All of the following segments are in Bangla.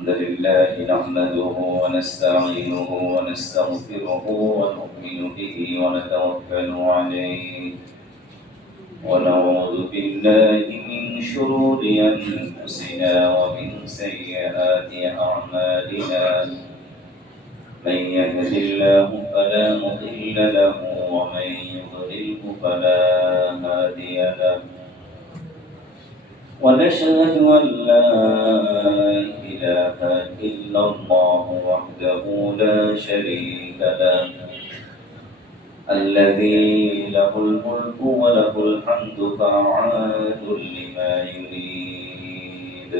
الحمد لله نحمده ونستعينه ونستغفره ونؤمن به ونتوكل عليه ونعوذ بالله من شرور أنفسنا ومن سيئات أعمالنا من يهد الله فلا مضل له ومن يضلله فلا هادي له ونشهد أن لا إله إلا الله وحده لا شريك له الذي له الملك وله الحمد فعال لما يريد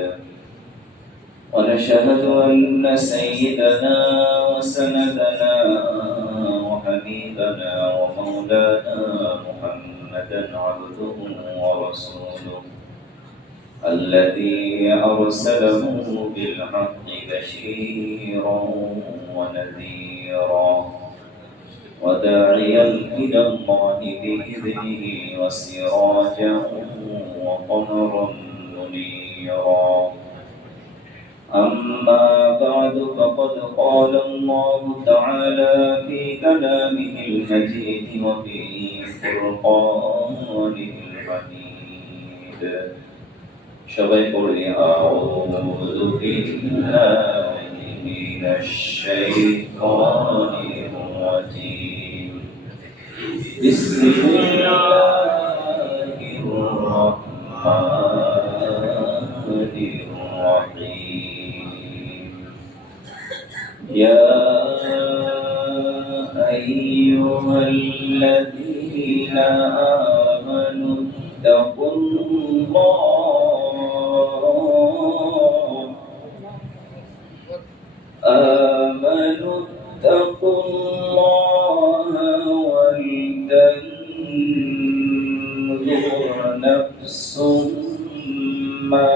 ونشهد أن سيدنا وسندنا وحبيبنا ومولانا محمدا عبده ورسوله الذي أرسله بالحق بشيرا ونذيرا وداعيا إلى الله بإذنه وسراجا وقمرا منيرا أما بعد فقد قال الله تعالى في كلامه المجيد وفي فرقانه الحميد সবাই পড়ি আউযু বিল্লাহি মিনাশ শাইতানির রাজীম বিসমিল্লাহির রাহমানির রাহিম ইয়া আইয়ুহাল্লাযীনা আমানু তাকুল্লাহ آمنوا اتقوا الله ولتنظر نفس ما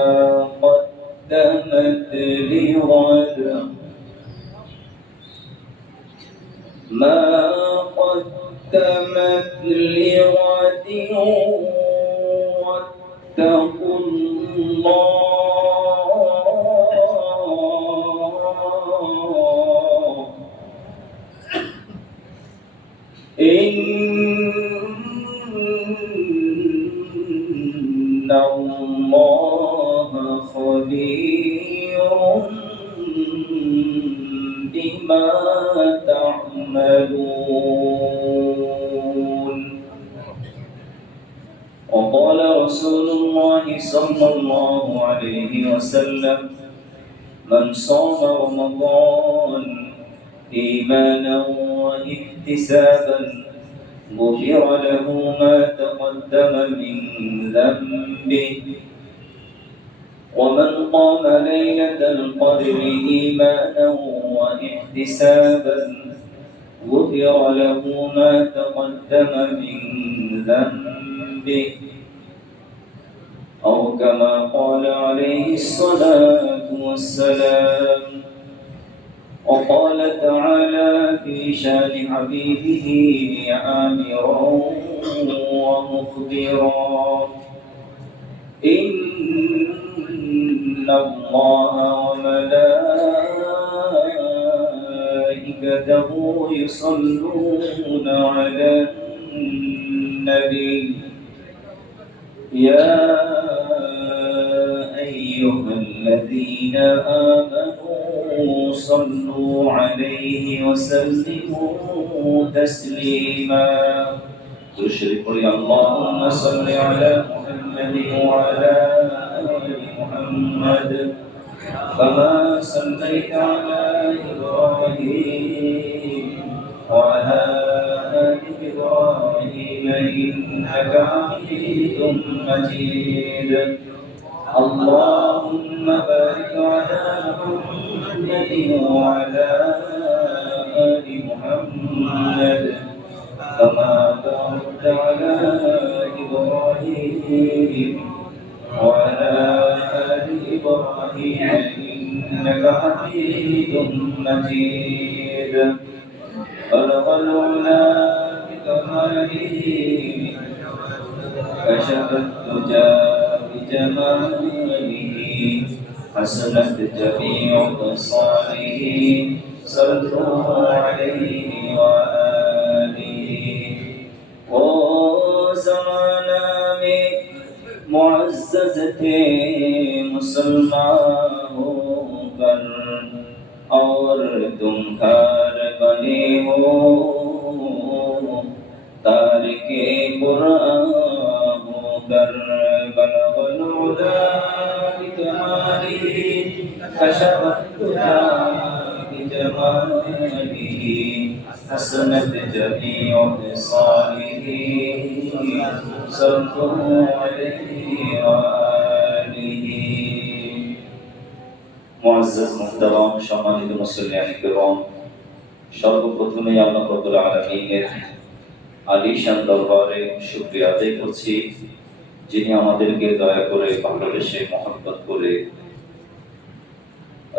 قدمت لغد واتقوا الله إن الله خبير بما تعملون وقال رسول الله صلى الله عليه وسلم من صام رمضان إيمانا واحتسابا غفر له ما تقدم من ذنبه ومن قام ليلة القدر إيمانا واحتسابا غفر له ما تقدم من ذنبه أو كما قال عليه الصلاة والسلام وقال تعالى في شان حبيبه آمرا ومخبرا إن الله وملائكته يصلون على النبي يا أيها الذين آمنوا صلوا عليه وسلموا تسليما تشرك لي اللهم صل على محمد وعلى آل محمد كما صليت على إبراهيم وعلى آل إبراهيم إنك حميد مجيد اللهم بارك على محمد وعلى آل محمد كما باركت على إبراهيم وعلى آل إبراهيم إنك حميد مجيد خلق العلا بكماله كشف الدجى بجماله حسنت جميع خصاله صلوا عليه وآله وہ زمانہ میں معزز تھے مسلمان ہو کر اور تم گھر بنے ہو تارک قرآن ہو کر بلغ العلا بکمالہ کشف الدجى بجماله حسنت جميع خصاله صلوا عليه وآله মুআজ্জাজ মুহতারাম সম্মানিত মুসলিয়ান কিরাম সর্বপ্রথমে আল্লাহ রাব্বুল আলামিনের আলিশান দরবারে শুকরিয়া আদায় করছি যিনি আমাদেরকে দয়া করে ভালোবেসে মহব্বত করে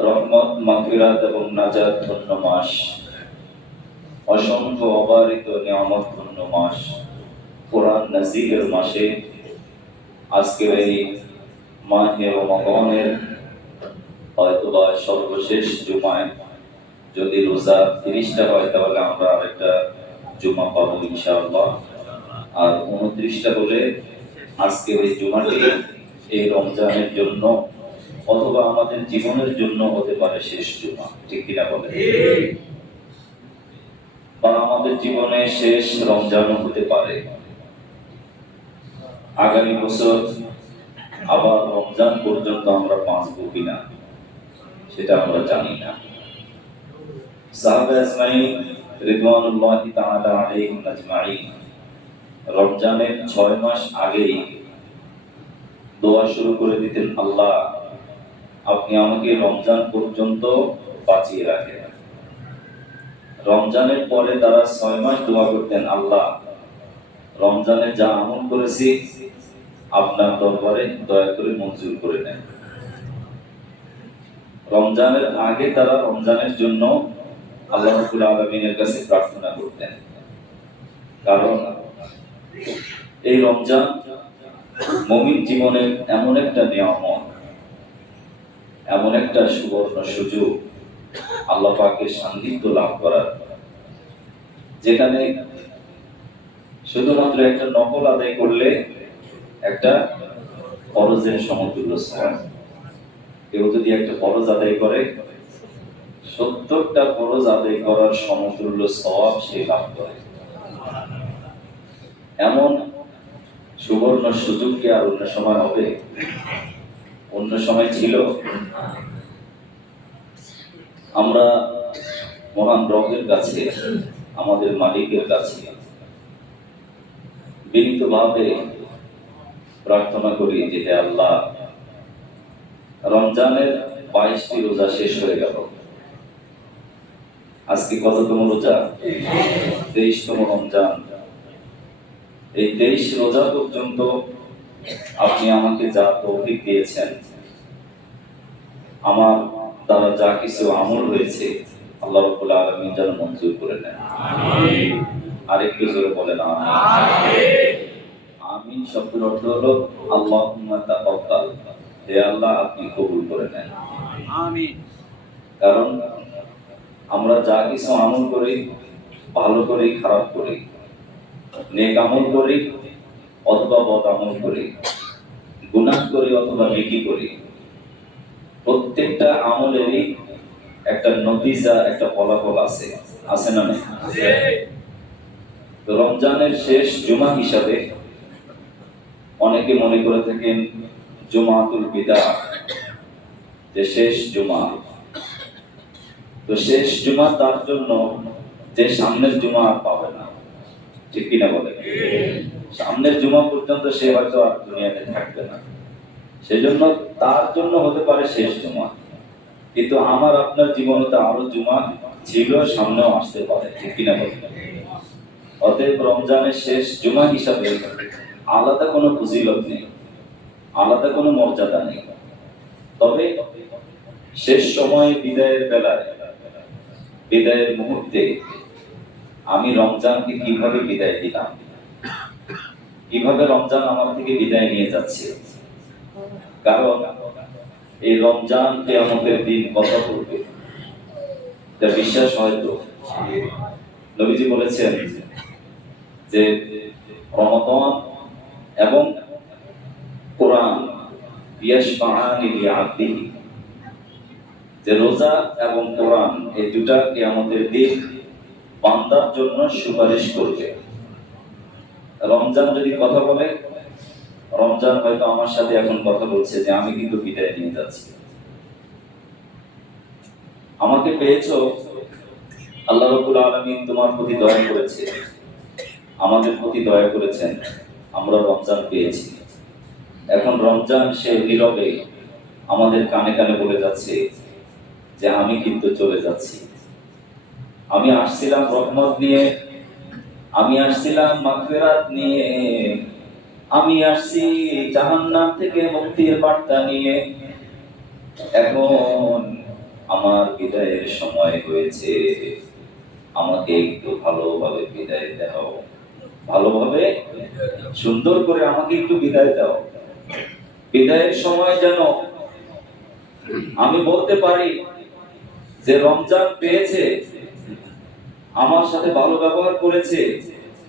রহমত মাগফিরাত এবং নাজাত ধন্য মাস অসংখ্য অবারিত নিয়ামত ধন্য মাস কোরআন নাজিলের মাসে আজকের এই মাহে রমাদানের হয়তোবা সর্বশেষ জুমায় যদি রোজা 30টা হয় তাহলে আমরা আরেকটা জুমা পাবো ইনশাআল্লাহ আর 29টা হলে আজকের এই জুমাটি এই রমজানের জন্য অথবা আমাদের জীবনের জন্য হতে পারে শেষ জুমা ঠিক কিনা বলে বা আমাদের জীবনে শেষ রমজানও হতে পারে আগামী বছর আবার রমজান পর্যন্ত আমরা বাঁচবো কিনা সেটা আমরা জানি না সাহাবা আজমাইন রিদওয়ানুল্লাহি তাআলা আলাইহিম আজমাইন রমজানের 6 মাস আগেই দোয়া শুরু করে দিতেন আল্লাহ আপনি আমাকে রমজান পর্যন্ত বাঁচিয়ে রাখেন রমজানের পরে তারা 6 মাস দোয়া করতেন আল্লাহ রমজানে যা আমল করেছি আপনার দরবারে দয়া করে মঞ্জুর করে নেন রমজানের আগে তারা রমজানের জন্য আল্লাহ রাব্বুল আলামিনের কাছে প্রার্থনা করতেন কারণ এই রমজান মুমিন জীবনের এমন একটা নিয়ামত এমন একটা সুবর্ণ সুযোগ আল্লাহ পাকের সান্নিধ্য লাভ করার যেখানে শুধুমাত্র একটা নফল আদায় করলে একটা ফরজের সমতুল্য সওয়াব কেউ যদি একটা ফরজ আদায় করে 70টা ফরজ আদায় করার সমতুল্য সওয়াব সে লাভ করে এমন সুবর্ণ সুযোগ কি আর অন্য সময় হবে অন্য সময় ছিল আমরা মহান রবের কাছে আমাদের মালিকের কাছে বিনীতভাবে প্রার্থনা করি যে হে আল্লাহ রমজানের 22টি রোজা শেষ হয়ে গেল আজকে কততম রোজা 23তম রমজান এই 23 রোজা পর্যন্ত আপনি আমাকে যা তৌফিক দিয়েছেন আমার দ্বারা যা কিছু আমল হয়েছে আল্লাহ রাব্বুল আলামিন যেন মঞ্জুর করে নেন আমিন আরেকটু জোরে বলেন আমিন আমিন শব্দের অর্থ হলো আল্লাহুম্মা তাকাব্বাল হে আল্লাহ আপনি কবুল করে নেন আমিন কারণ আমরা যা কিছু আমল করি ভালো করি খারাপ করি নেক আমল করি অথবা বদ আমল করি গুনাহ করি অথবা নেকি করি প্রত্যেকটা আমলেরই একটা নতিজা একটা ফলাফল আছে আছে না নেই আছে তো রমজানের শেষ জুমা হিসাবে অনেকে মনে করে থাকেন জুমাতুল বিদা যে শেষ জুমা তো শেষ জুমা তার জন্য যে সামনের জুমা আর পাবে না ঠিক কিনা বলে সামনের জুমা পর্যন্ত সে হয়তো আর দুনিয়াতে থাকবে না সেজন্য তার জন্য হতে পারে শেষ জুমা কিন্তু আমার আপনার জীবনে তো আরো জুমা ছিল সামনেও আসতে পারে ঠিক কিনা বলে অতএব রমজানের শেষ জুমা হিসাবে আলাদা কোনো ফজিলত নেই আলাদা কোনো মর্যাদা নেই তবে শেষ সময় বিদায়ের বেলায় বিদায়ের মুহূর্তে আমি রমজানকে কিভাবে বিদায় দিলাম কিভাবে রমজান আমার থেকে বিদায় নিয়ে যাচ্ছে কারণ এই রমজান কিয়ামতের দিন কথা বলবে, এটা বিশ্বাস হয়তো। নবীজি বলেছেন যে রমাদান এবং কোরআন ইয়াশফাআনি লিআবদিহি, যে রোজা এবং কোরআন এই দুটা কিয়ামতের দিন বান্দার জন্য সুপারিশ করবে। রমজান যদি কথা বলে, রমজান হয়তো আমার সাথে এখন কথা বলছে যে আমি কিন্তু বিদায় নিয়ে যাচ্ছি। আমাকে পেয়েছো, আল্লাহ রাব্বুল আলামিন তোমার প্রতি দয়া করেছে, আমাদের প্রতি দয়া করেছেন, আমরা রমজান পেয়েছি। এখন রমজান সে নীরবে আমাদের কানে কানে বলে যাচ্ছে যে আমি কিন্তু চলে যাচ্ছি। আমি আসছিলাম রহমত নিয়ে, আমি আসছিলাম মাগফিরাত নিয়ে, আমি আসছি জাহান্নাম থেকে মুক্তির বার্তা নিয়ে। এখন আমার বিদায়ের সময় হয়েছে, আমাকে একটু ভালোভাবে বিদায় দাও, ভালোভাবে সুন্দর করে আমাকে একটু বিদায় দাও। বিদায়ের সময় যেন আমি বলতে পারি যে রমজান পেয়েছে, আমার সাথে ভালো ব্যবহার করেছে,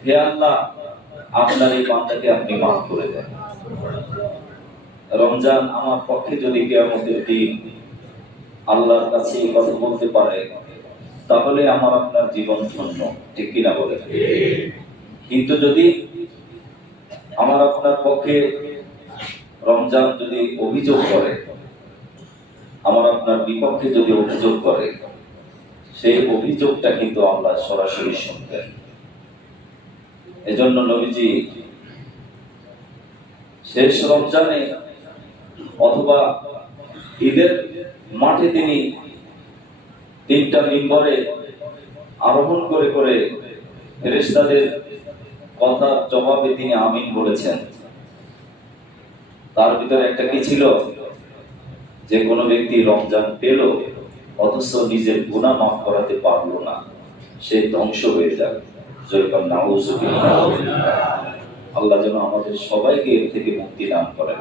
হে আল্লাহ আপনার এই বান্দাকে আপনি মাফ করে দেন। রমজান আমার পক্ষে যদি কিয়ামতের দিন আল্লাহর কাছে এই কথা বলতে পারে, তাহলে আমার আপনার জীবন ধন্য, ঠিক কিনা বলে? কিন্তু যদি আমার আপনার পক্ষে রমজান যদি অভিযোগ করে, আমার আপনার বিপক্ষে যদি অভিযোগ করে, সেই অভিযোগটা কিন্তু আল্লাহ সরাসরি শুনবেন। এজন্য নবীজি শেষ রমজানে অথবা ঈদের মাঠে তিনি 3টা মিম্বরে আরোহণ করে করে ফেরেশতাদের কথার জবাবে তিনি আমিন বলেছেন। তার ভিতরে একটা কি ছিল, যে কোনো ব্যক্তি রমজান পেল অথচ নিজের গুনাহ মাফ করাতে পারলো না, সে ধ্বংস হয়ে যাবে। যেরকম নাউযুবিল্লাহ, আল্লাহ যেন আমাদের সবাইকে এর থেকে মুক্তি দান করেন।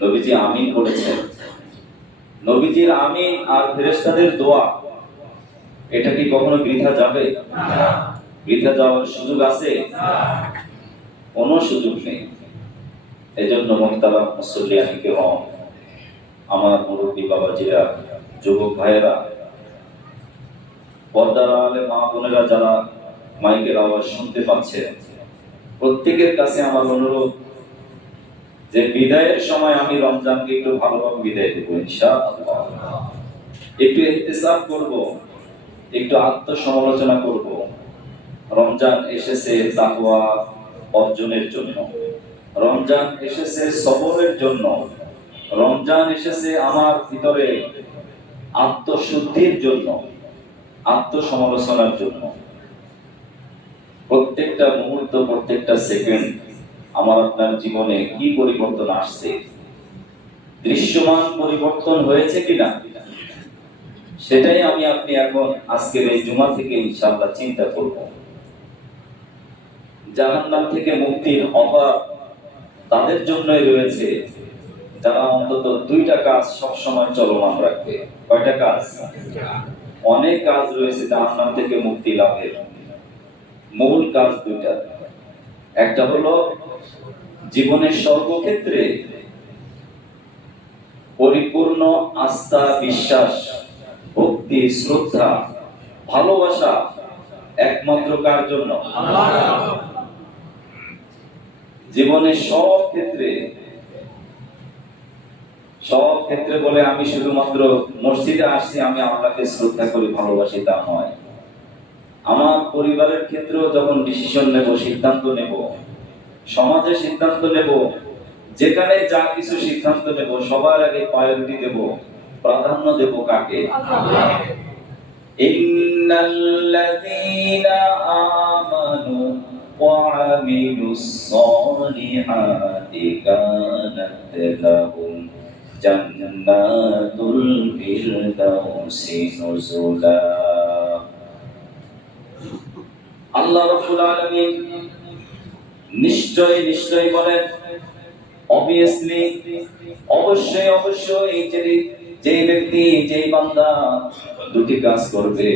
নবীজি আমিন বলেছেন। নবীজির আমিন আর ফেরেশতাদের দোয়া, এটা কি কখনো বৃথা যাবে? বৃথা যাওয়ার সুযোগ আছে? কোনো সুযোগ নেই। এজন্য মুহতারাম মুসল্লিয়ান কিরাম, আমার মুরব্বী বাবাজিরা, যুবক ভাইয়েরা, পর্দার আড়ালে মা বোনেরা যারা মাইকের আওয়াজ শুনতে পাচ্ছেন, প্রত্যেকের কাছে আমার অনুরোধ যে বিদায়ের সময় আমি রমজানকে একটু ভালোভাবে বিদায় দেব ইনশাআল্লাহ। একটু ইহতিসাব করব, একটু আত্মসমালোচনা করব। রমজান এসেছে তাকওয়া অর্জনের জন্য, রমজান এসেছে সবরের জন্য, রমজান এসেছে আমার ভিতরে আত্মশুদ্ধির জন্য, আত্মসমালোচনার জন্য। প্রত্যেকটা মুহূর্ত, প্রত্যেকটা সেকেন্ড আমার আপনার জীবনে কি পরিবর্তন আসছে, দৃশ্যমান পরিবর্তন হয়েছে কিনা, সেটাই আমি আপনি এখন আজকের এই জুমা থেকে ইনশাআল্লাহ চিন্তা করব। জাহান্নাম থেকে মুক্তির অফার তাদের জন্যই রয়েছে যারা অন্তত 2টা কাজ সব সময় চলমান রাখবে। কয়টা কাজ? অনেক কাজ রয়েছে জাহান্নাম থেকে মুক্তি লাভের। মূল কাজ 2টা। একটা হলো জীবনের সর্বক্ষেত্রে পরিপূর্ণ আস্থা, বিশ্বাস, ভক্তি, শ্রদ্ধা, ভালোবাসা একমাত্র কার জন্য? আল্লাহ। জীবনের সব ক্ষেত্রে বলে আমি শুধুমাত্র মসজিদে আসছি, আমি আল্লাহকে শ্রদ্ধা করি, ভালোবাসি, তা নয়। আমার পরিবারের ক্ষেত্রেও যখন ডিসিশন নেব, সিদ্ধান্ত নেব, সমাজে সিদ্ধান্ত নেব, যেখানে যা কিছু সিদ্ধান্ত নেব, সবার আগে প্রায়োরিটি দেব, প্রাধান্য দেব কাকে? আল্লাহ। ইন্নাল্লাযীনা আমানু ওয়া আমিলুস সালিহাতি কানাত লাহুম জান্নাতুল ফিরদাউসি নুজুলা। আল্লাহ রাব্বুল আলামিন নিশ্চয় বলেন, অবভিয়াসলি অবশ্যই যে ব্যক্তি যে বান্দা দুটি কাজ করবে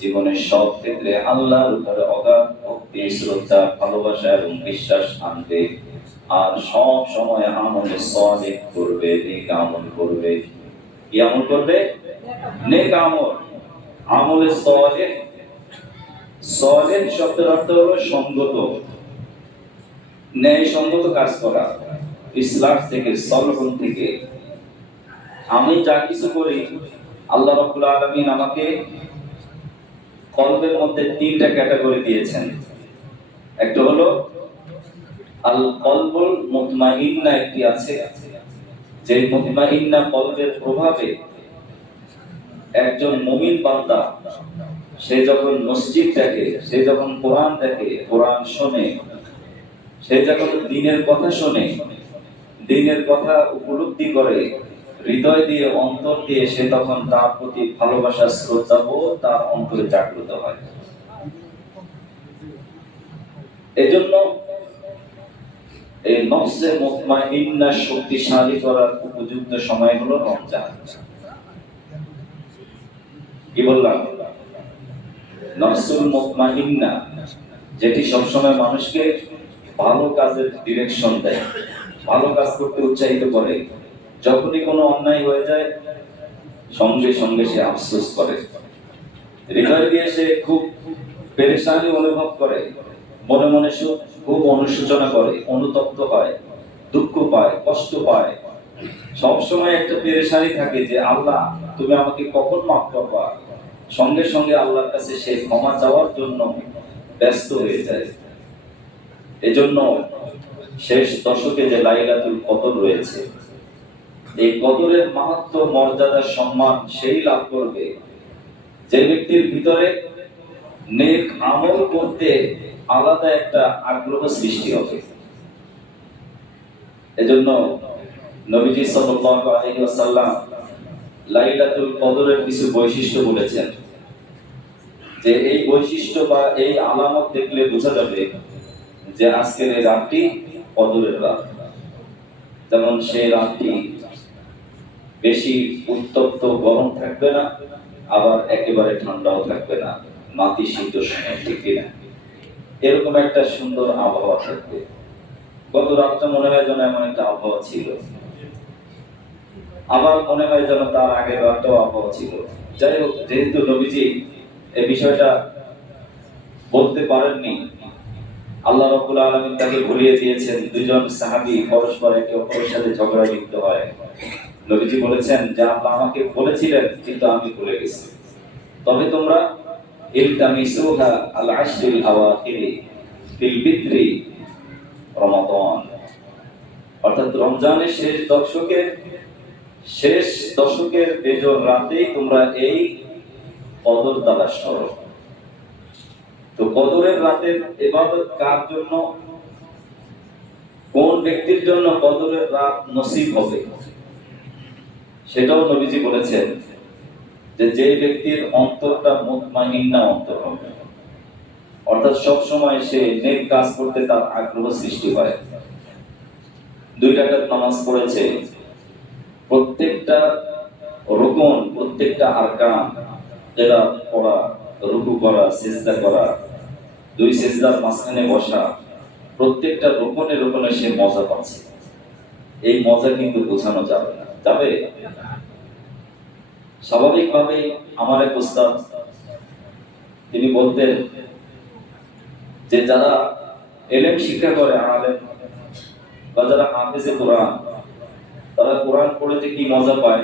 জীবনের সব ক্ষেত্রে আল্লাহর উপরে অগাধ ভক্তি শ্রদ্ধা ভালোবাসা এবং বিশ্বাস আনবে আর সব সময় আমলে সালেহ করবে, নেক আমল করবে। কি আমল করবে? নেক আমল। আমলে সালেহ, সালেহ শব্দের অর্থ হলো সঙ্গত, ন্যায় সঙ্গত কাজ করা। ইসলাম থেকে, সলহন থেকে আমি যা কিছু করি, আল্লাহ রাব্বুল আলামিন আমাকে কলবের মধ্যে তিনটা ক্যাটাগরি দিয়েছেন। একটা হলো আল কলবুল মুতমাইন্না, একটি আছে যে মুতমাইন্না কলবের প্রভাবে একজন মুমিন বান্দা সে যখন মসজিদ দেখে, সে যখন কোরআন দেখে, কোরআন শোনে, সে যখন দ্বীনের কথা শোনে, দ্বীনের কথা উপলব্ধি করে, হৃদয় দিয়ে অন্তর দিয়ে সে তখন তার প্রতি ভালোবাসা শ্রদ্ধাবোধ তার অন্তরে জাগ্রত হয়। এজন্য এই নফসে মুতমাইন্না শক্তিশালী করার উপযুক্ত সময় হলো রমজান। কি বললাম? নফসুল মুতমাইন্না, যেটি সবসময় মানুষকে ভালো কাজের ডিরেকশন দেয়, ভালো কাজ করতে উৎসাহিত করে। যখনই কোনো অন্যায় হয়ে যায় সঙ্গে সঙ্গে সে আফসোস করে, হৃদয় দিয়ে সে খুব পেরেশানি অনুভব করে, মনে মনে খুব অনুশোচনা করে, অনুতপ্ত হয়, দুঃখ পায়, কষ্ট পায়। সবসময় একটা পেরেশানি থাকে যে আল্লাহ তুমি আমাকে কখন মাফ করবা। সঙ্গে সঙ্গে আল্লাহর কাছে সে ক্ষমা চাওয়ার জন্য ব্যস্ত হয়ে যায়। এজন্য শেষ দশকে যে লাইলাতুল কদর রয়েছে, এই কদরের মাহাত্ম্য, মর্যাদা, সম্মান সেই লাভ করবে যে ব্যক্তির ভিতরে নেক আমল করতে আলাদা একটা আগ্রহ সৃষ্টি হবে। এজন্য নবীজি সাল্লাল্লাহু আলাইহি ওয়াসাল্লাম লাইলাতুল কদরের কিছু বৈশিষ্ট্য বলেছেন, যে এই বৈশিষ্ট্য বা এই আলামত দেখলে বোঝা যাবে যে আজকের এই রাতটি কদরের রাত। যেমন সেই রাতটি বেশি উত্তপ্ত গরম থাকবে না, আবার একেবারে ঠান্ডাও থাকবে না, নাতিশীতোষ্ণ, ঠিক কিনা? এরকম একটা সুন্দর আবহাওয়া থাকবে। গত রাতটা মনে হয় যেন এমন একটা আবহাওয়া ছিল, আবার মনে হয় যেন তার আগের রাতটাও আবহাওয়া ছিল। যাই হোক, যেহেতু নবীজি এই বিষয়টা বলতে পারেননি, আল্লাহ রাব্বুল আলামিন তাকে ভুলিয়ে দিয়েছেন। দুইজন সাহাবী পরস্পর একে অপরের সাথে ঝগড়ায় লিপ্ত হয়। নবীজি বলেছেন যে আল্লাহ আমাকে বলেছিলেন কিন্তু আমি ভুলে গেছি, তবে তোমরা ইলতামিসুহা আল আশরিল আওয়াখিরি ফিল বিত্রি রমাদান, অর্থাৎ রমজানের শেষ দশকের বেজোর রাতেই তোমরা এই কদর তালাশ করো। তো কদরের রাতের ইবাদত কার জন্য, কোন ব্যক্তির জন্য কদরের রাত নসিব হবে, সেটাও নবীজি বলেছেন যে যে ব্যক্তির অন্তরটা মুতমাইন্না অন্তর হবে, অর্থাৎ সব সময় সে নেক কাজ করতে তার আগ্রহ সৃষ্টি হয়। 2 রাকাত নামাজ পড়েছে, প্রত্যেকটা রুকুন, প্রত্যেকটা আরকান, কিরাত পড়া, রুকু করা, সিজদা করা, 2 সিজদার মাঝখানে বসা, প্রত্যেকটা রুকুনে রুকুনে সে মজা পাচ্ছে। এই মজা কিন্তু বোঝানো যাবে না, যাবে? স্বাভাবিকভাবে আমার এক উস্তাদ তিনি বলতেন যে যারা ইলম শিক্ষা করে, আলেম বা যারা হাফেজে কোরআন, তারা কোরআন পড়ে যে কি মজা পায়,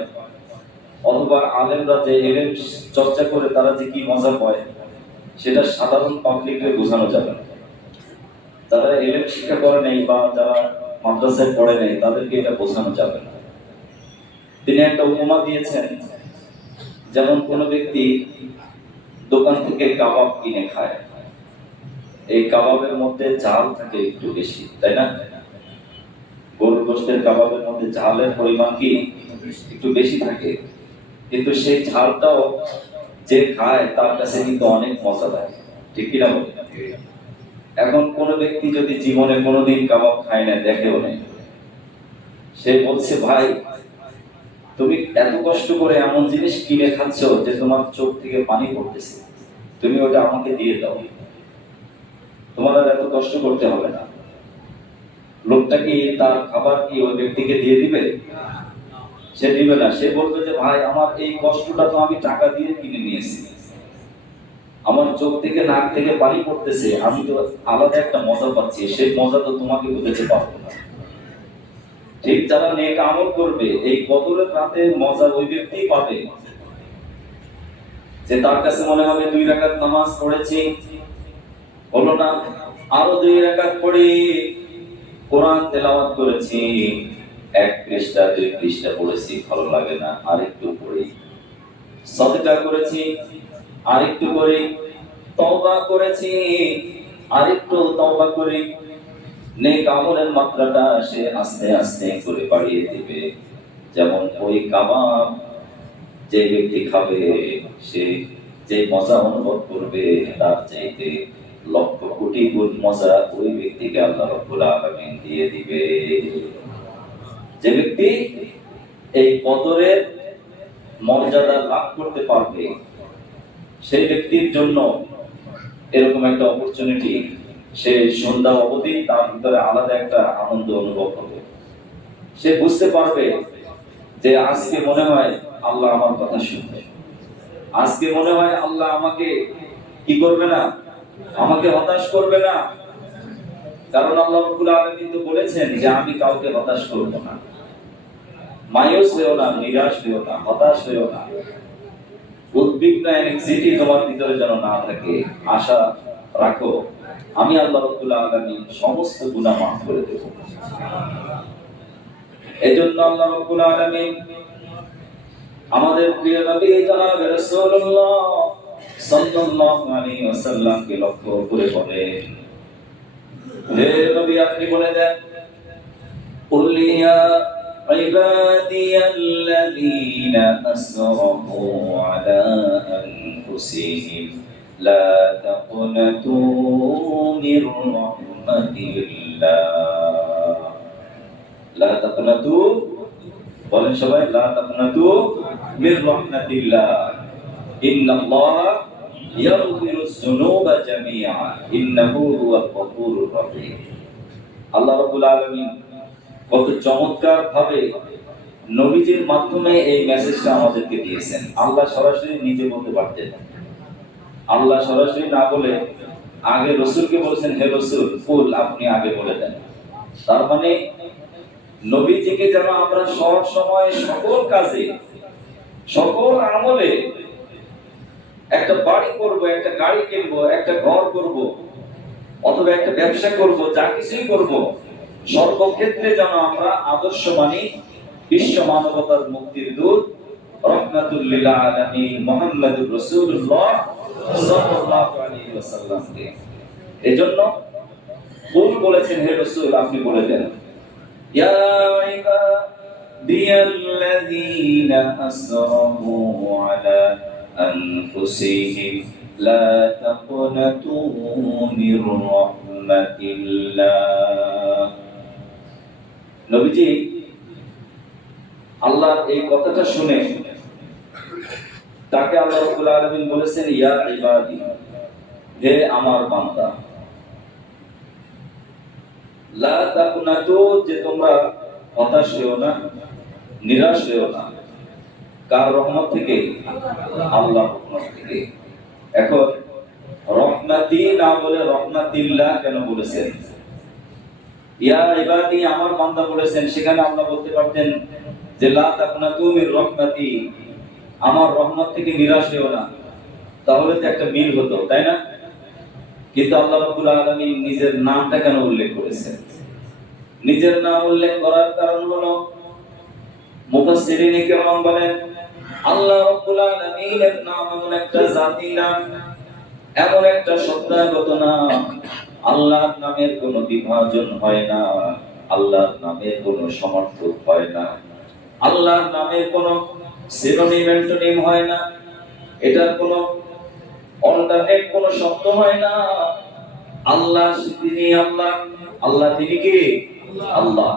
অথবা আলেমরা যে ইলম চর্চা করে তারা যে কি মজা পায়, সেটা সাধারণ পাবলিককে বোঝানো যাবে না। যারা ইলম শিক্ষা করে নেই বা যারা মাদ্রাসায় পড়ে নেই তাদেরকে এটা বোঝানো যাবে না। তিনি একটা উপমা দিয়েছেন, যেমন কোন ব্যক্তি দোকান থেকে কাবাব কিনে খায়, এই কাবাবের মধ্যে ঝাল থাকে একটু বেশি, তাই না? গরুর গোশতের কাবাবের মধ্যে ঝালের পরিমাণ কি একটু বেশি থাকে, কিন্তু সেই ঝালটাও যে খায় তার কাছে কিন্তু অনেক মজা লাগে, ঠিক কিনা বলে? এখন কোন ব্যক্তি যদি জীবনে কোনোদিন কাবাব খায় না, দেখেও নেই, সে বলছে, ভাই তুমি এত কষ্ট করে এমন জিনিস কিনে খাচ্ছ যে তোমার চোখ থেকে পানি পড়তেছে, তুমি ওটা আমাকে দিয়ে দাও, তোমার আর এত কষ্ট করতে হবে না। লোকটা কি তার খাবার কি ওই ব্যক্তিকে দিয়ে দিবে? সে দিবে না। সে বলবে যে, ভাই আমার এই কষ্টটা তো আমি টাকা দিয়ে কিনে নিয়েছি, আমার চোখ থেকে নাক থেকে পানি পড়তেছে, আমি তো আলাদা একটা মজা পাচ্ছি, সেই মজা তো তোমাকে বুঝাতে পারবো না। ঠিক যারা নেক আমল করবে, এই কদরের রাতে মজা ওই ব্যক্তিই পাবে যে তার কাছে মনে হবে 2 রাকাত নামাজ পড়েছি, হলো না, আরো 2 রাকাত পড়ি, কোরআন তেলাওয়াত করেছি, 1 পৃষ্ঠা 2 পৃষ্ঠা পড়েছি, ভালো লাগে না, আরেকটু পড়ি, সাদকা করেছি, আরেকটু করি, তওবা করেছি, আরেকটু তওবা করি। নেক আমলের মাত্রাটা সে আস্তে আস্তে করে বাড়িয়ে দিবে। যেমন ওই কাবাব যে ব্যক্তি খাবে, সে যে মজা অনুভব করবে তার চাইতে লক্ষ কোটি গুণ মজা ওই ব্যক্তিকে আল্লাহ রাব্বুল আলামিন দিয়ে দিবে। যে ব্যক্তি এই কদরের মর্যাদা লাভ করতে পারবে, সেই ব্যক্তির জন্য এরকম একটা অপরচুনিটি, সে সন্ধ্যা অবধি তার ভিতরে আলাদা একটা আনন্দ অনুভব হবে। সে বুঝতে পারবে যে আজকে মনে হয় আল্লাহ আমার কথা শুনবে, আজকে মনে হয় আল্লাহ আমাকে কি করবে না, আমাকে হতাশ করবে না। কারণ আল্লাহ রাব্বুল আলামিন তো বলেছেন যে আমি কাউকে হতাশ করব না। মায়ুস হয়েও না, নিরাশ হয়েও না, হতাশ হয়েও না, উদ্বিগ্ন অ্যাংজাইটি তোমার ভিতরে যেন না থাকে। আশা রাখো, আমি আল্লাহ রাব্বুল আলামিন সমস্ত গুনাহ মাফ করে দেব। এজন্য আল্লাহ রাব্বুল আলামিন আমাদের প্রিয় নবী জনাব রাসূলুল্লাহ সাল্লাল্লাহু আলাইহি ওয়াসাল্লামকে লক্ষ্য করে বলেন, হে নবী আপনি বলে দেন, কুল ইয়া ইবাদিয়াল্লাযীনা আসরাফু আলা আনফুসিহিম লা তাকনাতু মির রাহমাতিল্লাহ। লা তাকনাতু, বলেন সবাই, লা তাকনাতু মির রাহমাতিল্লাহ, ইন্নাল্লাহা ইয়াগফিরুয যুনুবা জামিআ ইন্নাহু হুয়াল গফুরুর রহিম। আল্লাহ রাব্বুল আলামিন কত চমৎকার ভাবে নবীজির মাধ্যমে এই মেসেজটা আমাদেরকে দিয়েছেন। আল্লাহ সরাসরি নিজে বলতে পারতেন, আল্লাহ সরাসরি না বলে আগে রাসূলকে বলেছেন, হে রাসূল কুল, আপনি আগে বলে দেন। তার মানে নবীজিকে যেন আমরা সব সময় সকল কাজে, সকল আমলে, একটা বাড়ি করব, একটা গাড়ি কিনবো, একটা ঘর করব, অথবা একটা ব্যবসা করব, যা কিছুই করব, সর্বক্ষেত্রে যেন আমরা আদর্শ মানি বিশ্ব মানবতার মুক্তির দূত রাহমাতুল লিল আলামিন মুহাম্মদুর রাসূলুল্লাহ সাল্লাল্লাহু আলাইহি ওয়াসাল্লামকে। এজন্য কুল বলেছেন, হে রাসূল আপনি বলে দেন, ইয়া ইবাদিয়াল্লাযীনা আসরাফু আলা আনফুসিহিম লা তাকনাতু মির রাহমাতিল্লাহ। নবীজি আল্লাহর এই কথাটা শুনে তাকে আল্লাহ রাব্বুল আলামিন বলেছেন, ইয়া ইবাদি, হে আমার বান্দা, লা তাকনাতু, যে তোমরা হতাশ হও না, নিরাশ হও না। কার রহমত থেকে? আল্লাহর রহমত থেকে। এখন রহমাতি না বলে রহমাতিল্লাহ কেন বলেছেন? ইয়া ইবাদি, আমার বান্দা বলেছেন, সেখানে আল্লাহ বলতে পারতেন যে লা তাকনাতু মির রাহমাতি, আমার রহমত থেকে নিরাশ হও না, তাহলে তো একটা মিল হতো, তাই না? কিন্তু আল্লাহ রাব্বুল আলামিন নিজের নামটা কেন উল্লেখ করেছেন? নিজের নাম উল্লেখ করার কারণ হলো, মুফাসসিরিন কিরাম বলেন, আল্লাহ রাব্বুল আলামিনের নাম এমন একটা জাতি নাম, এমন একটা সত্তাগত নাম, আল্লাহর নামের কোনো বিভাজন হয় না, আল্লাহর নামের কোনো সমার্থক হয় না, আল্লাহর নামের কোনো সিনোনিম অ্যান্টোনিম হয় না, এটার কোনো অল্টারনেট কোনো শব্দ হয় না। আল্লাহ তিনি আল্লাহ, আল্লাহ তিনি কি? আল্লাহ।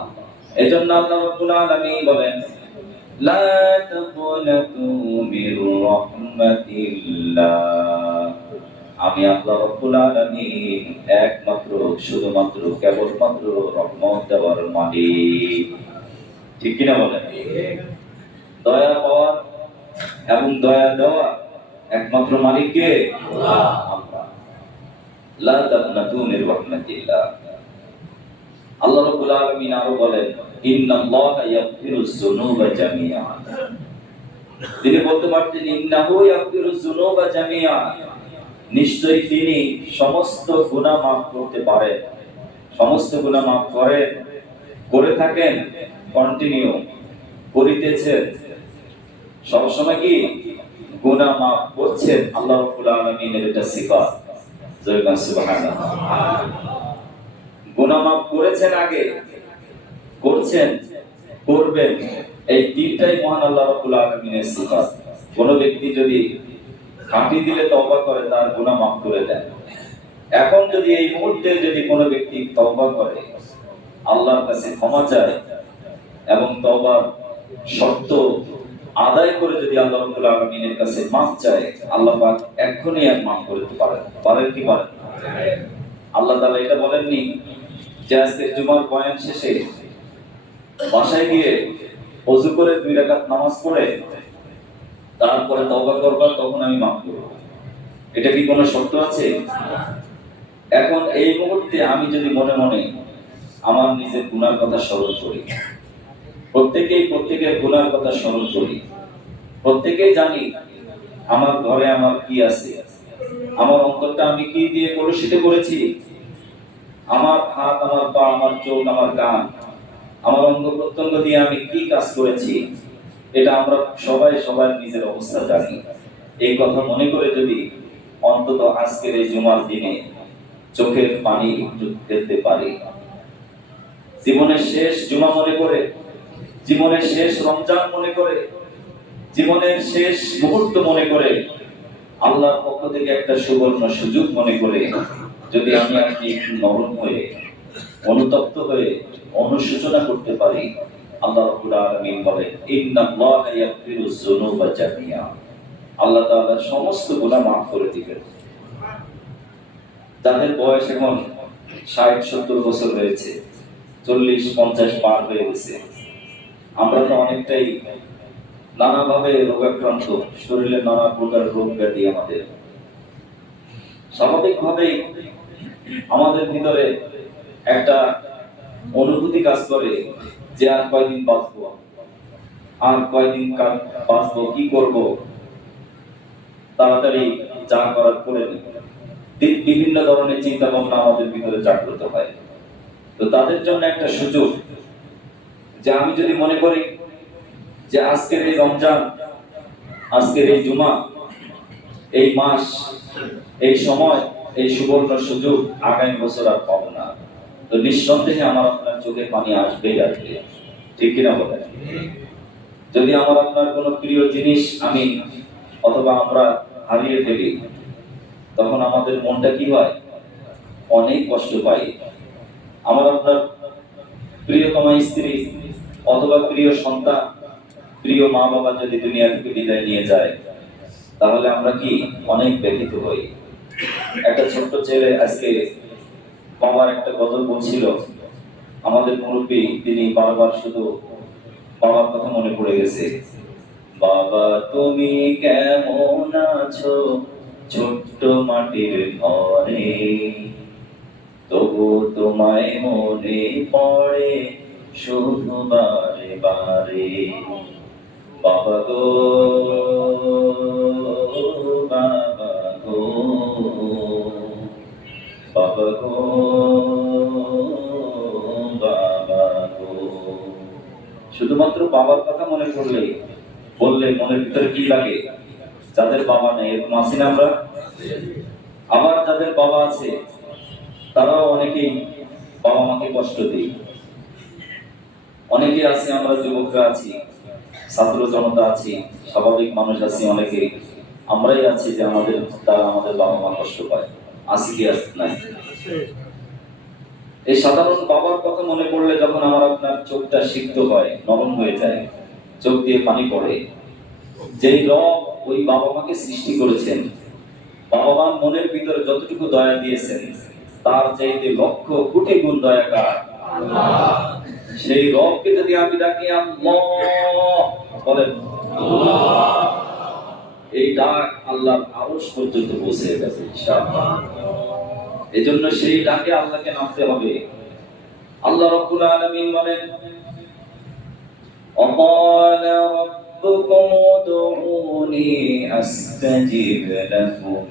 এজন্য আল্লাহ রাব্বুল আলামিন বলেন লা তাকুনাতু মির রাহমাতিল্লাহ। আমি আল্লাহ রাব্বুল আলামিন একমাত্র শুধুমাত্র কেবলমাত্র রহমত দেওয়ার মালিক। ঠিক কিনা বলেন? দয়া পাওয়া এবং দয়া দেওয়া একমাত্র মালিক কে? আল্লাহ। লা তাকুনাতু মির রাহমাতিল্লাহ। আল্লাহ রাব্বুল আলামিন আরো বলেন ইন্নাল্লাহা ইয়াগফিরুজ যুনুবা জামিআন। তিনি বলতে পারতেন ইন্নাহু ইয়াগফিরুজ যুনুবা জামিআন, নিশ্চয়ই তিনি সমস্ত গুনাহ মাফ করতে পারেন, সমস্ত গুনাহ মাফ করে থাকেন, কন্টিনিউ করিতেছেন, সবসময় কি গুনাহ মাফ করছেন। আল্লাহ রাব্বুল আলামিনের এটা সিফাত। জয় বলেন সুবহানাল্লাহ। গুনাহ মাফ করেছেন, আগে করছেন, করবেন, এই তিনটাই মহান আল্লাহ রাব্বুল আলামিনের সিফাত। কোন ব্যক্তি যদি খাঁটি দিলে তওবা করে তার গুনাহ মাফ করে দেন। এখন যদি এই মুহূর্তে যদি কোনো ব্যক্তি তওবা করে, আল্লাহর কাছে ক্ষমা চায় এবং তওবার শর্ত আদায় করে যদি আল্লাহ রাব্বুল আলামিনের কাছে মাফ চায়, আল্লাহ পাক এখনই মাফ করে দিতে পারেন। পারেন কি পারেন? আল্লাহ তাআলা এটা বলেননি যে আজকে জুমার বয়ান শেষে বাসায় গিয়ে ওযু করে 2 রাকাত নামাজ পড়ে তারপরে তওবা করবা, তখন আমি মাফ করব। এটা কি কোনো শর্ত আছে? এখন এই মুহূর্তে আমি যদি মনে মনে আমার নিজের গুনার কথা স্মরণ করি, প্রত্যেকের গুনার কথা স্মরণ করি, প্রত্যেকেই জানি আমার ঘরে আমার কি আছে, আমার অন্তরটা আমি কি দিয়ে কলুষিত করেছি, আমার হাত, আমার পা, আমার চোখ, আমার কান, আমার অঙ্গ প্রত্যঙ্গ দিয়ে আমি কি কাজ করেছি, এটা আমরা সবাই সবার নিজের অবস্থা জানি। এই কথা মনে করে যদি অন্তত আজকের এই জুমার দিনে চোখের পানি একটু ফেলতে পারি, জীবনের শেষ জুমা মনে করে, জীবনের শেষ রমজান মনে করে, জীবনের শেষ মুহূর্ত মনে করে, আল্লাহর পক্ষ থেকে একটা সুবর্ণ সুযোগ মনে করে যদি আমি আপনি একটু নরম হয়ে, অনুতপ্ত হয়ে অনুশোচনা করতে পারি, আল্লাহ রাব্বুল আলামিন বলেন ইন্নাল্লাহা ইয়াগফিরুজ যুনুবা জামিআ। আল্লাহ তাআলা সমস্ত গুনাহ মাফ করে দিবেন। যাদের বয়স এখন 60-70 বছর হয়েছে, 40-50 পার হয়ে গেছে, আমরা তো অনেকটাই নানাভাবে রোগাক্রান্ত, শরীরে নানা প্রকার রোগ ব্যাধি আমাদের। স্বাভাবিকভাবেই আমাদের ভিতরে একটা অনুভূতি কাজ করে যে আর কয়দিন বাঁচবো, আর কয়দিন বাঁচবো, কি করব, তাড়াতাড়ি যা করার করে নিই। বিভিন্ন ধরনের চিন্তা ভাবনা আমাদের ভিতরে জাগ্রত হয়। তো তাদের জন্য একটা সুযোগ যে আমি যদি মনে করি যে আজকের এই রমজান, আজকের এই জুমা, এই মাস, এই সময়, এই সুবর্ণ সুযোগ আগামী বছর আর পাবো না, তো নিঃসন্দেহে আমার আপনার চোখে পানি আসবেই আসবে। ঠিক কিনা বলেন? যদি আমার আপনার কোনো প্রিয় জিনিস আমি অথবা আমরা হারিয়ে ফেলি, তখন আমাদের মনটা কি হয়? অনেক কষ্ট পাই। আমার আপনার প্রিয়তমা স্ত্রী অথবা প্রিয় সন্তান, প্রিয় মা বাবা যদি দুনিয়া থেকে বিদায় নিয়ে যায়, তাহলে আমরা কি অনেক ব্যথিত হই। একটা ছোট্ট ছেলে আজকে বাবার একটা গজল বলছিল, আমাদের মুরব্বী, তিনি বারবার শুধু বাবার কথা মনে পড়ে গেছে। বাবা তুমি কেমন আছো ছোট্ট মাটির ঘরে, তবু তোমায় মনে পড়ে শুধু বারে বারে। বাবা গো, বাবা গো, বাবা গো, বাবা গো। শুধুমাত্র বাবার কথা মনে বললে মনের ভিতরে কি লাগে? যাদের বাবা নেই, এরকম আছি না আমরা? আবার যাদের বাবা আছে তারাও অনেকেই বাবা মাকে কষ্ট দিই। অনেকে আছে, আমরা যুবকরা আছি, ছাত্র জনতা আছি, স্বাভাবিক মানুষ আছি, অনেকে আমরাই আছি যে আমাদের বাবা মা কষ্ট পায়। আসি কি আসি নাই? এই সাধারণ বাবার কথা মনে পড়লে যখন আমার আপনার চোখটা সিক্ত হয়, নরম হয়ে যায়, চোখ দিয়ে পানি পড়ে। যেই রব ওই বাবা মাকে সৃষ্টি করেছেন, বাবা মা মনের ভিতরে যতটুকু দয়া দিয়েছেন তার চাইতে লক্ষ কোটি গুণ দয়া কার? আল্লাহ। সেই রবকে যদি আমি ডাকি আল্লাহ বলেন, আল্লাহ, এই ডাক আল্লাহর আরশ পর্যন্ত পৌঁছে যাবে ইনশাআল্লাহ। এজন্য সেই ডাকে আল্লাহকে নামতে হবে। আল্লাহ রাব্বুল আলামিন বলেন, وقال ربكم ادعوني أستجب لكم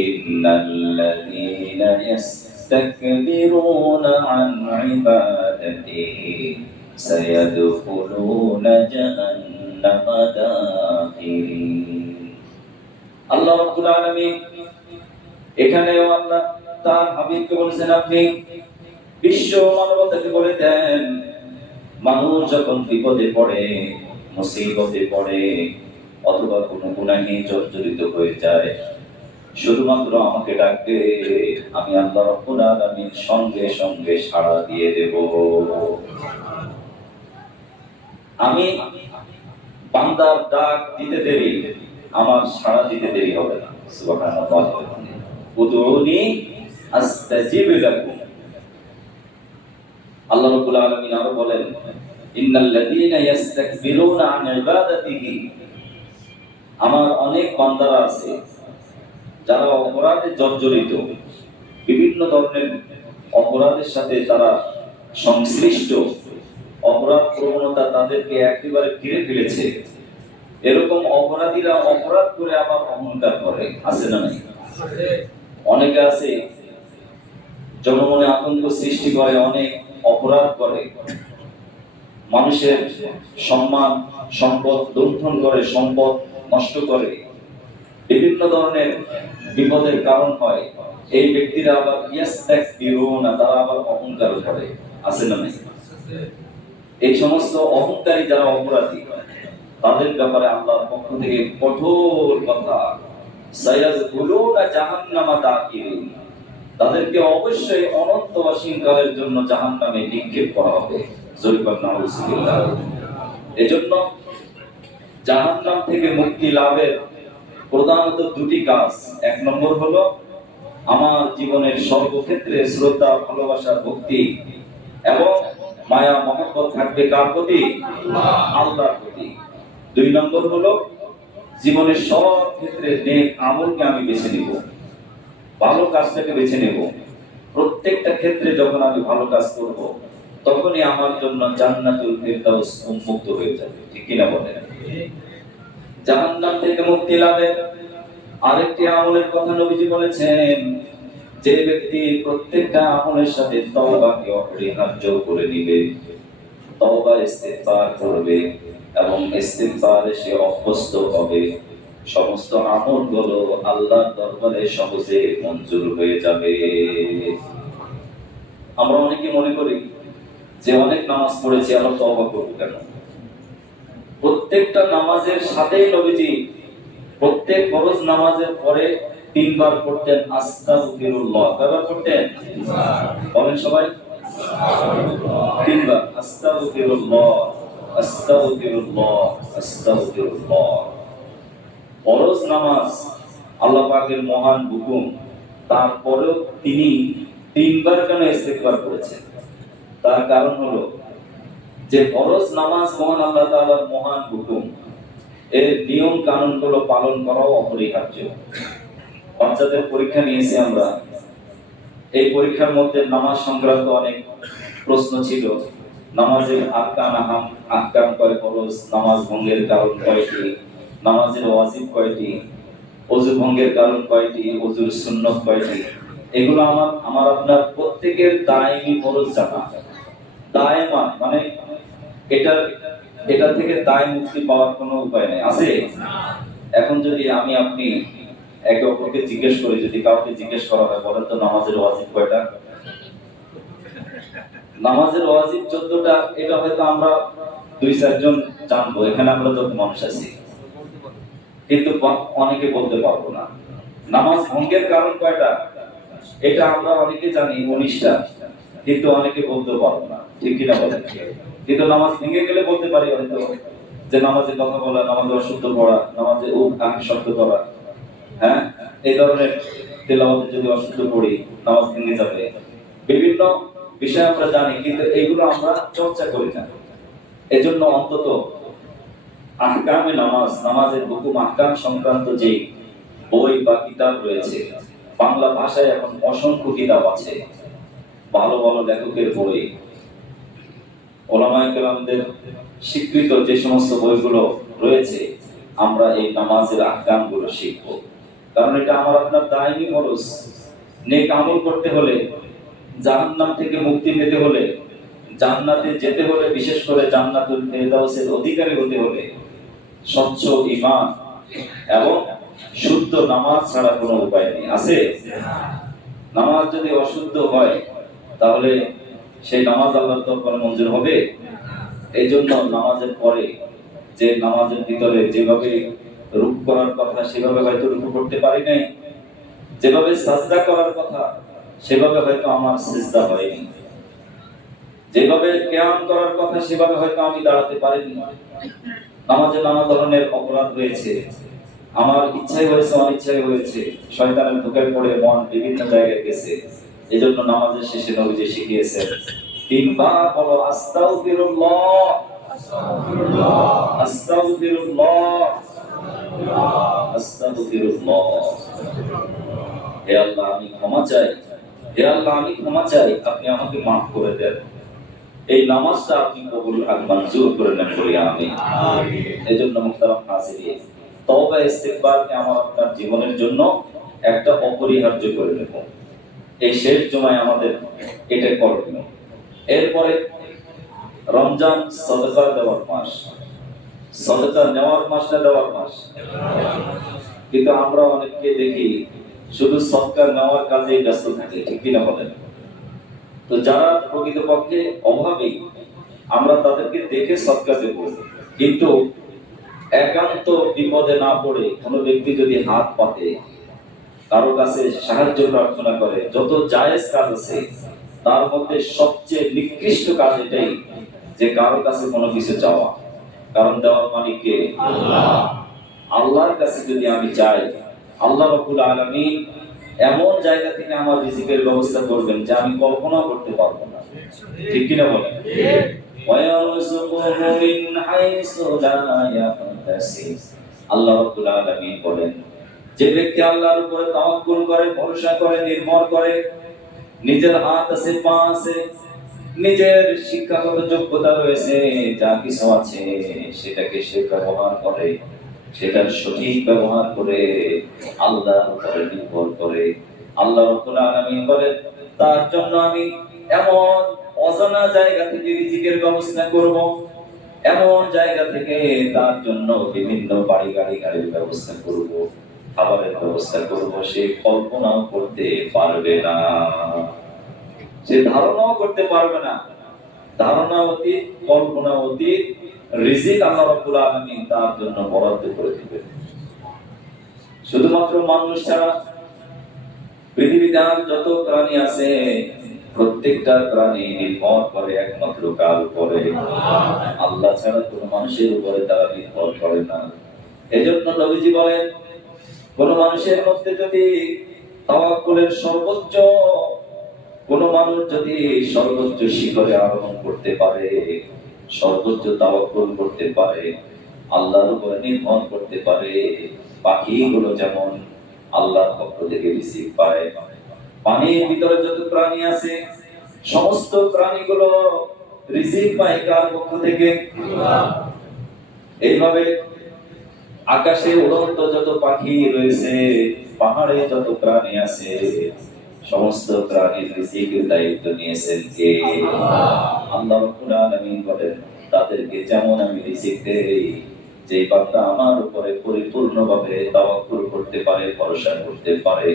إن الذين يستكبرون عن عبادتي سيدخلون جهنم داخرين। আল্লাহ রাব্বুল আলামিন এখানেও আল্লাহ তার হাবিবকে বলেছেন, আপনি বিশ্ব মানবতাকে বলে দেন, মানুষ যখন বিপদে পড়ে, মুসিবতে পড়ে, অথবা কোনো গুনাহে জর্জরিত হয়ে যায়, শুধুমাত্র আমাকে ডাকবে, আমি আল্লাহ রাব্বুল আলামিন সঙ্গে সঙ্গে সাড়া দিয়ে দেব। আমি বান্দার ডাক দিতে দেরি, আমার সাড়া দিতে দেরি হবে না। সুবহানাল্লাহ। উদউনি আস্তাজিব লাকুম। আল্লাহ রাব্বুল আলামিন আরো বলেন, ইন্নাল্লাযীনা ইস্তাকবিরুনা আন ইবাদাতিহি। আমার অনেক বান্দারা আছে যারা অপরাধে জর্জরিত, বিভিন্ন ধরনের অপরাধের সাথে তারা সংশ্লিষ্ট, অপরাধ প্রবণতা তাদেরকে একেবারে ঘিরে ফেলেছে। এরকম অপরাধীরা অপরাধ করে আবার অহংকার করে, আছে না নাই? অনেকে আছে জনমনে আতঙ্ক সৃষ্টি করে, অনেক অপরাধ করে, মানুষের সম্মান সম্পদ লুণ্ঠন করে, সম্পদ নষ্ট করে, বিভিন্ন ধরনের বিপদের কারণ হয়। এই ব্যক্তিরা আবার ইয়াস্তাকবিরুনা, তারা আবার অহংকার করে, আছে না নাই? এই সমস্ত অহংকারী যারা অপরাধী, তাদের ব্যাপারে আল্লাহর পক্ষ থেকে কঠোর কথা, সায়াদখুলুনা জাহান্নামা দাখিরিন, তাদেরকে অবশ্যই অনন্ত অসীমকালের জন্য জাহান্নামে নিক্ষেপ করা হবে। নাউযুবিল্লাহ। এজন্য জাহান্নাম থেকে মুক্তি লাভের প্রধানত দুটি কাজ। এক নম্বর হলো আমার জীবনের সর্বক্ষেত্রে শ্রদ্ধা, ভালোবাসা, ভক্তি এবং মায়া মহব্বত থাকবে কার প্রতি? আল্লাহর প্রতি। দুই নম্বর হলো জীবনের সব ক্ষেত্রে নেক আমলকে আমি বেছে নিব, ভালো কাজটাকে বেছে নেব। প্রত্যেকটা ক্ষেত্রে যখন আমি ভালো কাজ করব, তখনই আমার জন্য জান্নাতুল ফিরদাউস উন্মুক্ত হয়ে যাবে। ঠিক কিনা বলেন? জাহান্নাম থেকে মুক্তি লাভের আরেকটি আমলের কথা নবীজি বলেছেন, যে ব্যক্তি প্রত্যেকটা আমলের সাথে তওবাকে অপরিহার্য করে নিবে, তওবা ইস্তিগফার করবে এবং ইস্তিগফারে সে অভ্যস্ত হবে, সমস্ত আমলগুলো আল্লাহর দরবারে সহজে মঞ্জুর হয়ে যাবে। আমরা অনেকে মনে করি যে অনেক নামাজ পড়েছি, আমরা তওবা করব কেন? প্রত্যেকটা নামাজের সাথেই নবীজি প্রত্যেক ফরজ নামাজের পরে 3 বার পড়তেন আস্তাগফিরুল্লাহ। কয়বার পড়তেন? বলেন সবাই, 3 বার। আস্তাগফিরুল্লাহ, আস্তাগফিরুল্লাহ, আস্তাগফিরুল্লাহ। ফরজ নামাজ আল্লাহ পাকের মহান হুকুম, তারপরেও তিনি 3 বার কেন ইস্তিগফার করেছেন? তার কারণ হলো যে ফরজ নামাজ মহান আল্লাহ তাআলার মহান হুকুম, এর নিয়ম কানুনগুলো পালন করাও অপরিহার্য। বাচ্চাদের পরীক্ষা নিয়েছি আমরা, এই পরীক্ষার মধ্যে নামাজ সংক্রান্ত অনেক প্রশ্ন ছিল। নামাজের আহকাম কয় ফরজ, নামাজ ভঙ্গের কারণ কয়টি, নামাজের ওয়াজিব কয়টি, ওযু ভঙ্গের কারণ কয়টি, ওযুর সুন্নাত কয়টি, এগুলো আমার আপনার প্রত্যেকের দায়মি ফরজ জানা। দায়মান মানে এটা থেকে দায় মুক্তি পাওয়ার কোনো উপায় নেই, আছে? এখন যদি আমি আপনি একে অপরকে জিজ্ঞেস করি, যদি কাউকে জিজ্ঞেস করা হয়, বলেন তো নামাজের ওয়াজিব কয়টা? নামাজের ওয়াজিব 14টা, এটা হয়তো আমরা 2-4 জন জানবো, এখানে আমরা যত মানুষ আছি, কিন্তু অনেকে বলতে পারবো না। নামাজ ভঙ্গের কারণ কয়টা? এটা আমরা অনেকে জানি 19টা, কিন্তু অনেকে বলতে পারবো না, ঠিক কিনা বলেন? কিন্তু নামাজ ভেঙে গেলে বলতে পারি হয়তো যে নামাজে কথা বলা, নামাজে অশুদ্ধ পড়া, নামাজে শব্দ করা, হ্যাঁ, এই ধরনের তেলাওয়াতে যদি অশুদ্ধ পড়ি নামাজ ভেঙে যাবে। বিভিন্ন বিষয় আমরা জানি, কিন্তু এগুলো আমরা চর্চা করি না। এজন্য অন্তত আহকামে নামাজ, নামাজের হুকুম আহকাম সংক্রান্ত যে বই বা কিতাব রয়েছে, বাংলা ভাষায় এখন অসংখ্য কিতাব আছে, ভালো ভালো লেখকের বই, ওলামায়ে কেরামদের স্বীকৃত যে সমস্ত বইগুলো রয়েছে, আমরা এই নামাজের আহকামগুলো শিখবো। কারণ এটা আমার আপনার দায়ী খরচ। নেক আমল করতে হলে, জাহান্নাম থেকে মুক্তি পেতে হলে, জান্নাতে যেতে হলে, বিশেষ করে জান্নাতুল ফেরদাউসের অধিকারী হতে হলে স্বচ্ছ ঈমান এবং শুদ্ধ নামাজ ছাড়া কোনো উপায় নেই। আছে? নামাজ যদি অশুদ্ধ হয় তাহলে সেই নামাজ আল্লাহর দরবারে মঞ্জুর হবে? এই জন্য নামাজের পরে যে নামাজের ভিতরে যেভাবে রুকু করার কথা সেভাবে হয়তো রুকু করতে পারি নাই, যেভাবে সাজদা করার কথা সেভাবে হয়তো আমার সিজদা হয়নি, যেভাবে কিয়াম করার কথা সেভাবে হয়তো আমি দাঁড়াতে পারিনি। নামাজে নানা ধরনের অপরাধ হয়েছে, আমার ইচ্ছাই হয়েছে, অনিচ্ছাই হয়েছে, শয়তানের ধোঁকায় পড়ে মন বিভিন্ন জায়গায় গেছে। এজন্য নামাজের শেষে নবীজি শিখিয়েছেন তিনবার বলো আস্তাগফিরুল্লাহ, আস্তাগফিরুল্লাহ, আস্তাগফিরুল্লাহ, আস্তাগফিরুল্লাহ। হে আল্লাহ আমি ক্ষমা চাই, হে আল্লাহ আমি ক্ষমা চাই, আপনি আমাকে মাফ করে দেন। এই নামাজটা আপনি কবুল আর মঞ্জুর করে নেন বলি আমিন। এজন্য মুহতারাম হাজিরিন, তওবা ইস্তিগফারকে আমার আপনার জীবনের জন্য একটা অপরিহার্য করে নেব। এই শেষ জুমায় আমাদের এটা করণীয়। এরপরে রমজান সাদাকা দেওয়ার মাস, সাদাকা নেওয়ার মাস না দেওয়ার মাস? কিন্তু আমরা অনেককে দেখি শুধু সদকা নেওয়ার কাজেই ব্যস্ত থাকে, ঠিক কিনা বলেন? তো যারা প্রকৃতপক্ষে অভাবী আমরা তাদেরকে দেখে সদকা দেব, কিন্তু একান্ত বিপদে না পড়ে কোনো ব্যক্তি যদি হাত পাতে, কারো কাছে সাহায্য প্রার্থনা করে, যত জায়েজ কাজ আছে তার মধ্যে সবচেয়ে নিকৃষ্ট কাজ এটাই যে কারো কাছে কোনো কিছু চাওয়া। কারণ দেওয়ার মালিক কে? আল্লাহ। আল্লাহর কাছে যদি আমি চাই, আল্লাহ রাব্বুল আলামিন এমন জায়গা থেকে আমার রিজিকের ব্যবস্থা করবেন যা আমি কল্পনা করতে পারবো না, ঠিক কিনা বলেন? আল্লাহ রাব্বুল আলামিন বলেন, যে ব্যক্তি আল্লাহর উপরে তাওয়াক্কুল করে, ভরসা করে, নির্ভর করে, নিজের হাত আছে, পা আছে, নিজের শিক্ষাগত যোগ্যতা রয়েছে, যা কিছু আছে সেটাকে সে ব্যবহার করে, সেটার সঠিক ব্যবহার করে, আল্লাহর উপরে নির্ভর করে, আল্লাহ রাব্বুল আলামিন বলেন তার জন্য আমি এমন অজানা জায়গা থেকে রিজিকের ব্যবস্থা করব, এমন জায়গা থেকে তার জন্য বিভিন্ন বাড়ি গাড়ির ব্যবস্থা করব, খাবারের ব্যবস্থা করব, সে কল্পনাও করতে পারবে না, সে ধারণাও করতে পারবে না। ধারণা অতীত, কল্পনা অতীত, রিজিক আল্লাহ রাব্বুল আলামিন তার জন্য বরাদ্দ করে দিবেন। শুধুমাত্র মানুষ ছাড়া পৃথিবীতে আর যত প্রাণী আছে প্রত্যেকটা প্রাণী নির্ভর করে একমাত্র কার উপরে? আল্লাহ ছাড়া কোনো মানুষের উপরে তারা নির্ভর করে না। এজন্য নবীজি বলেন, কোন মানুষের মধ্যে যদি তাওয়াক্কুলের সর্বোচ্চ, কোন মানুষ যদি সর্বোচ্চ শিখরে আরোহণ করতে পারে, সর্বোচ্চ তাওয়াক্কুল করতে পারে, আল্লাহর উপরে নির্ভর করতে পারে, পাখিগুলো যেমন আল্লাহর পক্ষ থেকে রিজিক পায়, পানির ভিতরে যত প্রাণী আছে সমস্ত প্রাণীগুলো রিজিক পায় কার পক্ষ থেকে? আল্লাহ। এইভাবে আকাশে উড়ন্ত যত পাখি রয়েছে, পাহাড়ে যত প্রাণী আছে, সমস্ত প্রাণীর রিজিকের দায়িত্ব নিয়েছেন কে? আল্লাহ রাব্বুল আলামিন বলেন, তাদেরকে যেমন আমি রিজিক দেই, যে বান্দা আমার উপরে পরিপূর্ণভাবে তাওয়াক্কুল করতে পারে, ভরসা করতে পারে,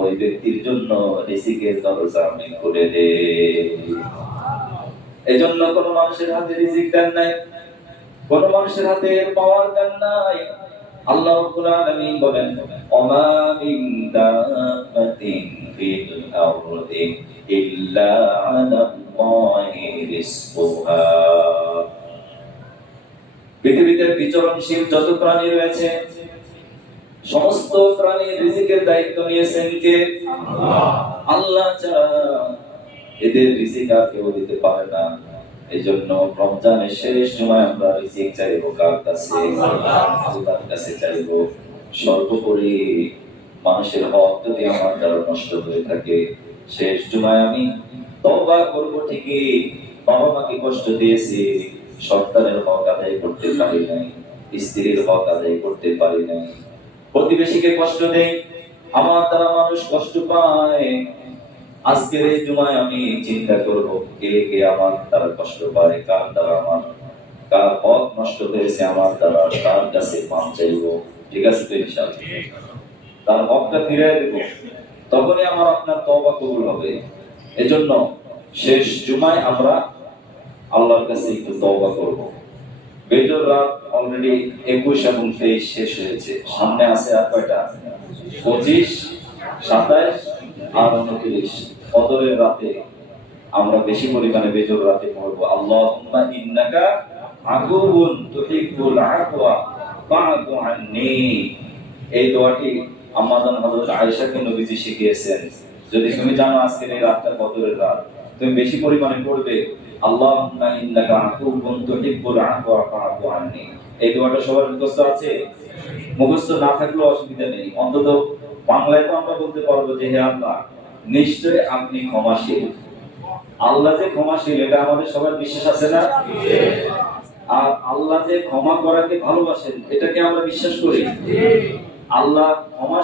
ওই ব্যক্তির জন্য রিজিকের দরজা আমি খুলে দেই। এজন্য কোন মানুষের হাতে রিজিক দেন নাই, কোন মানুষের হাতে পাওয়ার দেন নাই। আল্লাহ রাব্বুল আলামিন বলেন, ওমা মিন দাব্বাতিন ফিল আরদি ইল্লা আলাল্লাহি রিজকুহা। পৃথিবীতে বিচরণশীল যত প্রাণী রয়েছে সমস্ত প্রাণীর রিজিকের দায়িত্ব নিয়েছেন কে? আল্লাহ ছাড়া এদের রিজিক আর কেউ দিতে পারে না। এজন্য রমজানের শেষ সময় আমরা রিজিক চাইবো কার কাছে? আল্লাহর কাছে চাইবো। সর্বোপরি মানুষের হক যদি আমার দ্বারা নষ্ট হয়ে থাকে, শেষ জুমায় আমি তওবা করব ঠিকই, বাবা মাকে কষ্ট দিয়েছি, সন্তানের হক আদায় করতে পারি নাই, স্ত্রীর হক আদায় করতে পারি নাই, প্রতিবেশীকে কষ্ট দেই, আমার দ্বারা মানুষ কষ্ট পায়। আজকের এই জুমায় আমি চিন্তা করব কে কে আমার দ্বারা কষ্ট পায়, কার দ্বারা আমার কার হক নষ্ট হয়েছে আমার দ্বারা, তার কাছে মাপ চাইবো। ঠিক আছে তো? ইনশাআল্লাহ তার হকটা ফিরিয়ে দেব, তখনই আমার আপনার তওবা কবুল হবে। এজন্য শেষ জুমায় আমরা আল্লাহর কাছে একটু তওবা করব। বেজর রাত অলরেডি 21 এবং 23 শেষ হয়েছে, সামনে আছে আর কয়টা? 25, 27 আর 29। কদরের রাতে আমরা বেশি পরিমাণে বেজর রাতে পড়ব আল্লাহুম্মা ইন্নাকা আফুউন তুহিব্বুল আফওয়া ফা'ফু আন্নী। এই দোয়াটি আম্মাজান হযরত আয়েশাকে নবীজি শিখিয়েছেন। যদি তুমি জানো আজকের এই রাতটা কদরের রাত, তুমি বেশি পরিমাণে পড়বে আল্লাহুম্মা ইন্নাকা আফুউন তুহিব্বুল আফওয়া ফা'ফু আন্নী। এই দোয়াটা সবার মুখস্থ আছে? মুখস্থ না থাকলেও অসুবিধা নেই, অন্তত বাংলায় তো আমরা বলতে পারবো যে হে আল্লাহ নিশ্চয়ই আপনি ক্ষমাশীল। আল্লাহ যে ক্ষমাশীল এটা আমাদের সবার বিশ্বাস আছে না? আর আল্লাহ যে ক্ষমা করাকে ভালোবাসেন এটাকে আমরা বিশ্বাস করি। আল্লাহ ক্ষমা